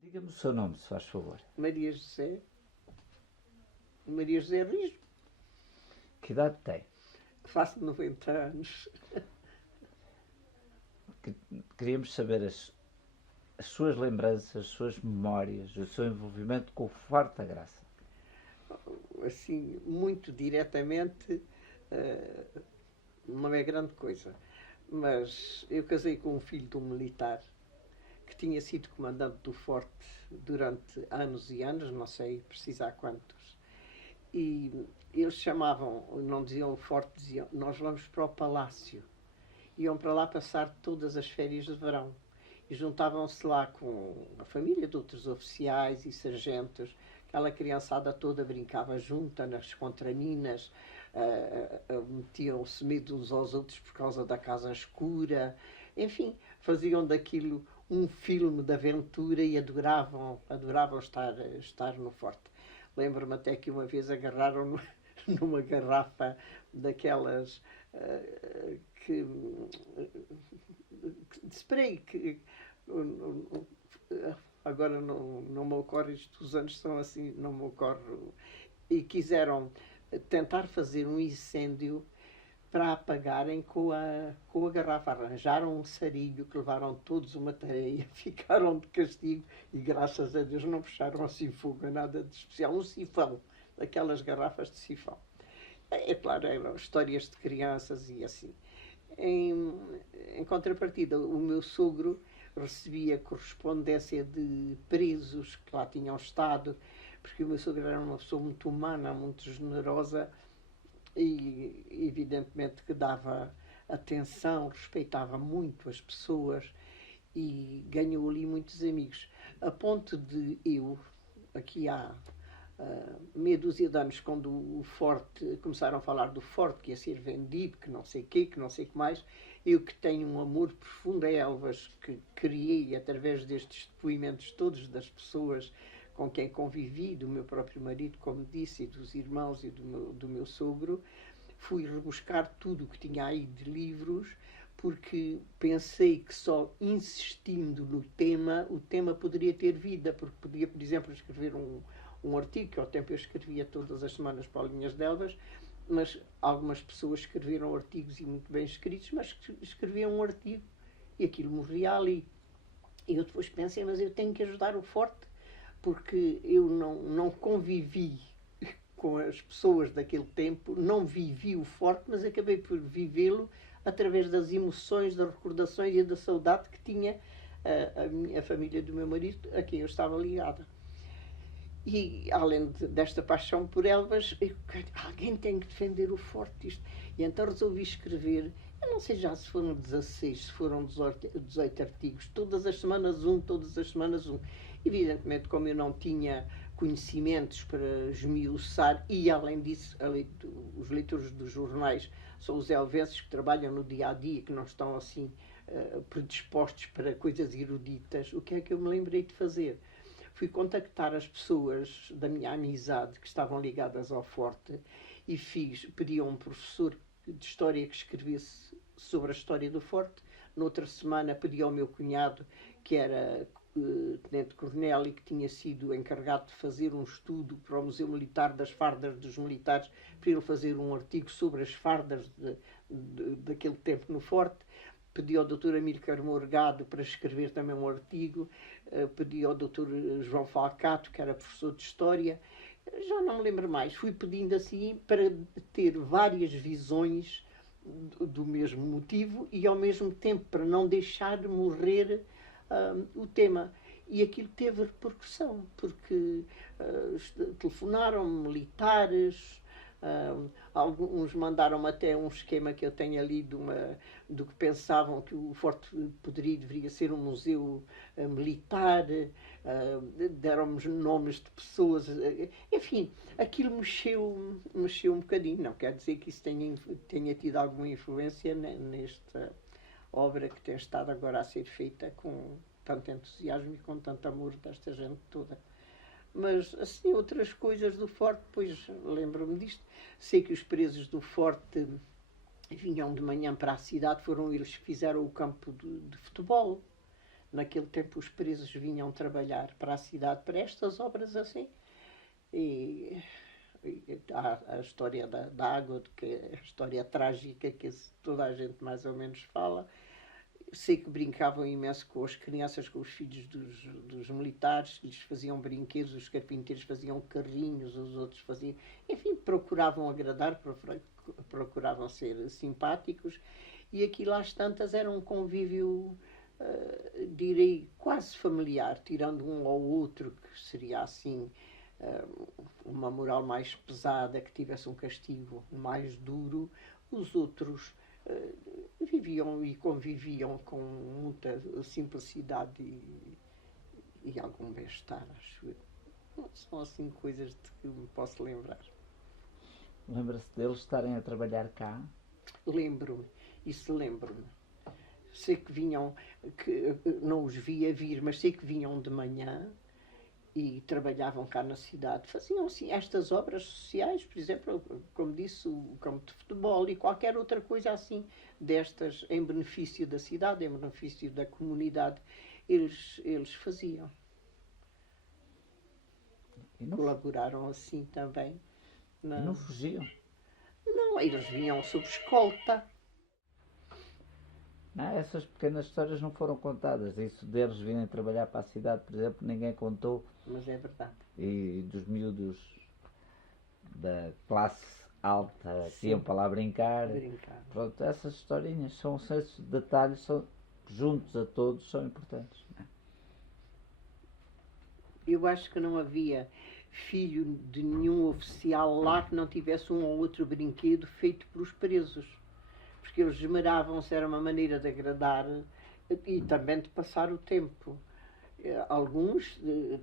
Diga-me o seu nome, se faz favor. Maria José Rijo. Que idade tem? Faço 90 anos. Queríamos saber as suas lembranças, as suas memórias, o seu envolvimento com o Forte da Graça. Assim, muito diretamente, não é grande coisa. Mas eu casei com um filho de um militar que tinha sido comandante do Forte durante anos e anos, não sei precisar quantos. E eles chamavam, não diziam o Forte, diziam: nós vamos para o Palácio. Iam para lá passar todas as férias de verão. E juntavam-se lá com a família de outros oficiais e sargentos. Aquela criançada toda brincava junta nas contraninas, metiam-se medo uns aos outros por causa da casa escura. Enfim, faziam daquilo um filme de aventura e adoravam estar no Forte. Lembro-me até que uma vez agarraram numa garrafa daquelas de spray que agora não me ocorre, os anos são assim, não me ocorre, e quiseram tentar fazer um incêndio para apagarem com a garrafa. Arranjaram um sarilho que levaram todos uma tareia, ficaram de castigo e graças a Deus não puxaram assim fogo a nada de especial. Um sifão, aquelas garrafas de sifão. É claro, eram histórias de crianças e assim. Em contrapartida, o meu sogro recebia correspondência de presos que lá tinham estado, porque o meu sogro era uma pessoa muito humana, muito generosa e evidentemente que dava atenção, respeitava muito as pessoas e ganhou ali muitos amigos. A ponto de eu, aqui há meia dúzia de anos, quando o Forte, começaram a falar do Forte, que ia ser vendido, que não sei o quê, que não sei o que mais, eu que tenho um amor profundo a Elvas, que criei através destes depoimentos todos das pessoas com quem convivi, do meu próprio marido, como disse, e dos irmãos e do meu sogro, fui rebuscar tudo o que tinha aí de livros, porque pensei que só insistindo no tema, o tema poderia ter vida, porque podia, por exemplo, escrever um artigo, que ao tempo eu escrevia todas as semanas para Linhas de Elvas, mas algumas pessoas escreveram artigos e muito bem escritos, mas escreviam um artigo e aquilo morria ali. E eu depois pensei, mas eu tenho que ajudar o Forte, porque eu não convivi com as pessoas daquele tempo, não vivi o Forte, mas acabei por vivê-lo através das emoções, das recordações e da saudade que tinha a família do meu marido, a quem eu estava ligada. E além desta paixão por Elvas, alguém tem que defender o Forte. E então resolvi escrever, eu não sei já se foram 16, se foram 18 artigos, todas as semanas um. Evidentemente, como eu não tinha conhecimentos para esmiuçar, e além disso, os leitores dos jornais são os elvenses que trabalham no dia-a-dia, que não estão assim predispostos para coisas eruditas, o que é que eu me lembrei de fazer? Fui contactar as pessoas da minha amizade que estavam ligadas ao Forte e pedi a um professor de História que escrevesse sobre a história do Forte. Noutra semana pedi ao meu cunhado, que era tenente-coronel e que tinha sido encarregado de fazer um estudo para o Museu Militar das fardas dos militares, para ele fazer um artigo sobre as fardas daquele tempo no Forte. Pedi ao Dr. Amílcar Morgado para escrever também um artigo, pedi ao Dr. João Falcato, que era professor de História, já não me lembro mais. Fui pedindo assim para ter várias visões do mesmo motivo e ao mesmo tempo para não deixar morrer o tema. E aquilo teve repercussão, porque telefonaram militares, Alguns mandaram-me até um esquema que eu tenho ali do que pensavam que o Forte deveria ser um museu militar, deram-me nomes de pessoas, enfim, aquilo mexeu um bocadinho. Não quer dizer que isso tenha tido alguma influência nesta obra que tem estado agora a ser feita com tanto entusiasmo e com tanto amor desta gente toda. Mas, assim, outras coisas do Forte, pois lembro-me disto. Sei que os presos do Forte vinham de manhã para a cidade, foram eles que fizeram o campo de futebol. Naquele tempo os presos vinham trabalhar para a cidade para estas obras assim. E a história da água, a história trágica que toda a gente mais ou menos fala. Sei que brincavam imenso com as crianças, com os filhos dos militares, lhes faziam brinquedos, os carpinteiros faziam carrinhos, os outros faziam... Enfim, procuravam agradar, procuravam ser simpáticos, e aquilo às tantas era um convívio, direi, quase familiar, tirando um ao outro, que seria assim, uma moral mais pesada, que tivesse um castigo mais duro, os outros viviam e conviviam com muita simplicidade e algum bem-estar, acho eu. São assim coisas de que me posso lembrar. Lembra-se deles estarem a trabalhar cá? Lembro-me, isso lembro-me. Sei que vinham, que não os via vir, mas sei que vinham de manhã e trabalhavam cá na cidade. Faziam assim estas obras sociais, por exemplo, como disse, o campo de futebol e qualquer outra coisa assim destas em benefício da cidade, em benefício da comunidade, eles faziam. Colaboraram assim também. E não fugiam? Não, eles vinham sob escolta. Não, essas pequenas histórias não foram contadas. Isso deles virem trabalhar para a cidade, por exemplo, ninguém contou. Mas é verdade. E dos miúdos da classe alta que iam para lá brincar. Pronto, essas historinhas são esses detalhes, juntos a todos, são importantes. Não é? Eu acho que não havia filho de nenhum oficial lá que não tivesse um ou outro brinquedo feito pelos presos. Porque eles esmeravam-se, era uma maneira de agradar e também de passar o tempo. Alguns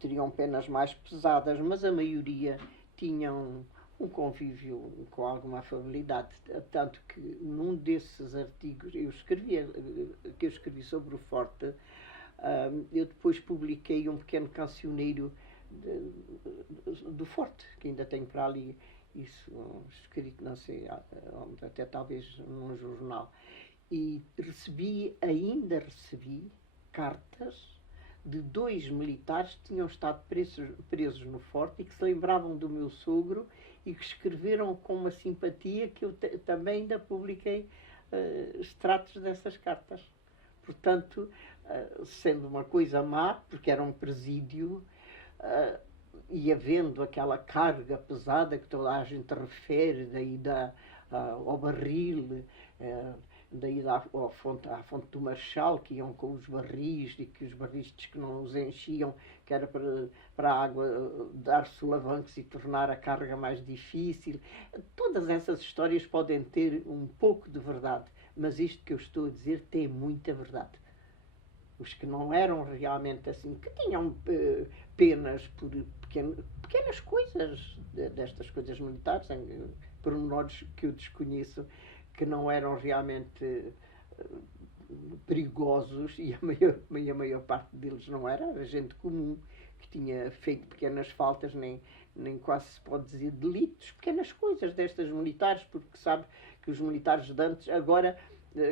teriam penas mais pesadas, mas a maioria tinham um convívio com alguma afabilidade. Tanto que num desses artigos que eu escrevi sobre o Forte, eu depois publiquei um pequeno cancioneiro do Forte, que ainda tenho para ali isso escrito, não sei onde, até talvez num jornal. E ainda recebi cartas de 2 militares que tinham estado presos no Forte e que se lembravam do meu sogro e que escreveram com uma simpatia que eu também ainda publiquei extratos dessas cartas. Portanto, sendo uma coisa má, porque era um presídio, e havendo aquela carga pesada que toda a gente refere, da ida ao barril, da ida à fonte do Marchal, que iam com os barris e que os barris que não os enchiam, que era para a água dar solavancos e tornar a carga mais difícil. Todas essas histórias podem ter um pouco de verdade, mas isto que eu estou a dizer tem muita verdade. Os que não eram realmente assim, que tinham penas por pequenas coisas, destas coisas militares, pormenores que eu desconheço, que não eram realmente perigosos, e a maior parte deles não era gente comum, que tinha feito pequenas faltas, nem quase se pode dizer delitos, pequenas coisas destas militares, porque sabe que os militares de antes, agora...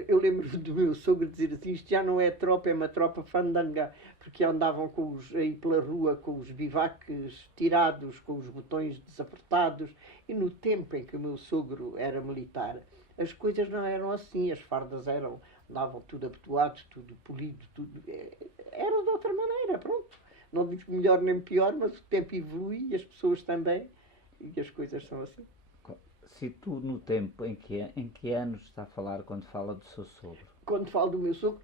Eu lembro do meu sogro dizer assim, isto já não é tropa, é uma tropa fandanga, porque andavam aí pela rua com os bivaques tirados, com os botões desapertados, e no tempo em que o meu sogro era militar, as coisas não eram assim, as fardas andavam tudo abotoado, tudo polido, tudo... Era de outra maneira, pronto. Não digo melhor nem pior, mas o tempo evolui e as pessoas também, e as coisas são assim. Situa no tempo em que anos está a falar quando fala do seu sogro? Quando falo do meu sogro,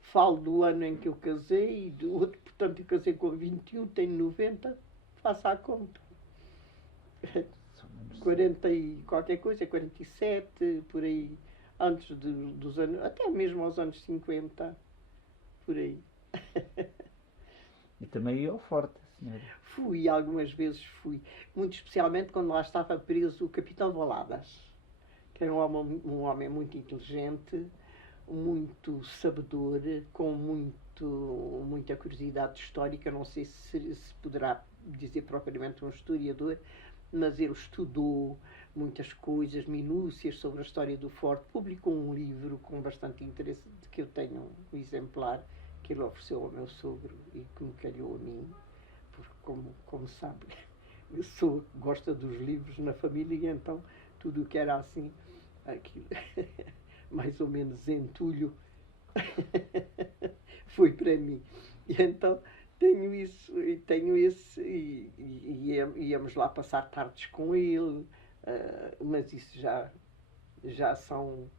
falo do ano em que eu casei e do outro, portanto, eu casei com 21, tenho 90, faça a conta. 40 e qualquer coisa, 47, por aí, antes dos anos, até mesmo aos anos 50, por aí. E também ia ao Forte, senhora? Fui, algumas vezes fui, muito especialmente quando lá estava preso o Capitão Valadas, que era um homem muito inteligente, muito sabedor, com muita curiosidade histórica. Não sei se poderá dizer propriamente um historiador, mas ele estudou muitas coisas, minúcias sobre a história do Forte, publicou um livro com bastante interesse, de que eu tenho um exemplar, que ele ofereceu ao meu sogro e que me calhou a mim, porque, como sabe, eu gosta dos livros na família, e então tudo o que era assim, aquilo, mais ou menos entulho, foi para mim. E então tenho isso, e tenho esse, íamos lá passar tardes com ele, mas isso já são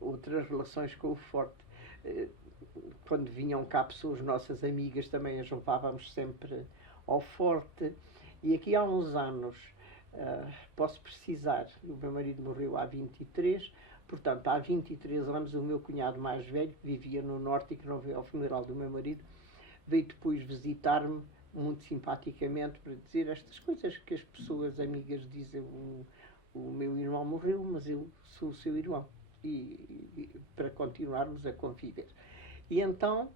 outras relações com o Forte. Quando vinham cá pessoas nossas amigas, também as levávamos sempre ao Forte. E aqui há uns anos, posso precisar, o meu marido morreu há 23, portanto, há 23 anos, o meu cunhado mais velho, que vivia no Norte e que não veio ao funeral do meu marido, veio depois visitar-me, muito simpaticamente, para dizer estas coisas que as pessoas amigas dizem: o meu irmão morreu, mas eu sou o seu irmão, e para continuarmos a conviver. E então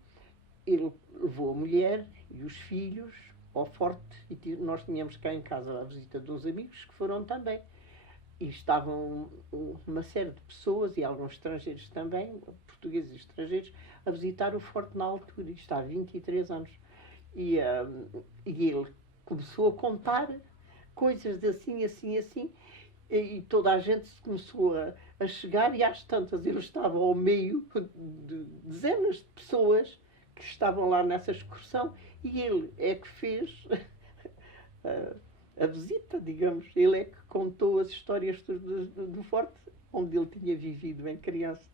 ele levou a mulher e os filhos ao Forte, e nós tínhamos cá em casa a visita de uns amigos que foram também. E estavam uma série de pessoas, e alguns estrangeiros também, portugueses e estrangeiros, a visitar o Forte na altura. Isto há 23 anos. E ele começou a contar coisas de assim, assim, assim, e toda a gente começou a chegar, e às tantas ele estava ao meio de dezenas de pessoas que estavam lá nessa excursão, e ele é que fez a visita, digamos. Ele é que contou as histórias do Forte, onde ele tinha vivido em criança.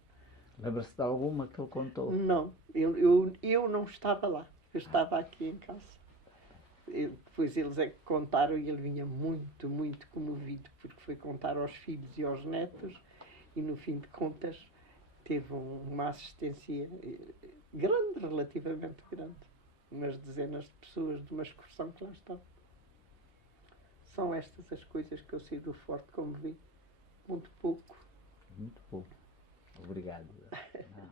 Lembra-se de alguma que ele contou? Não, eu não estava lá. Eu estava aqui em casa. Depois eles é que contaram, e ele vinha muito, muito comovido, porque foi contar aos filhos e aos netos, e no fim de contas teve uma assistência grande, relativamente grande. Umas dezenas de pessoas de uma excursão que lá estavam. São estas as coisas que eu sei do Forte, como vi. Muito pouco. Muito pouco. Obrigado. Não.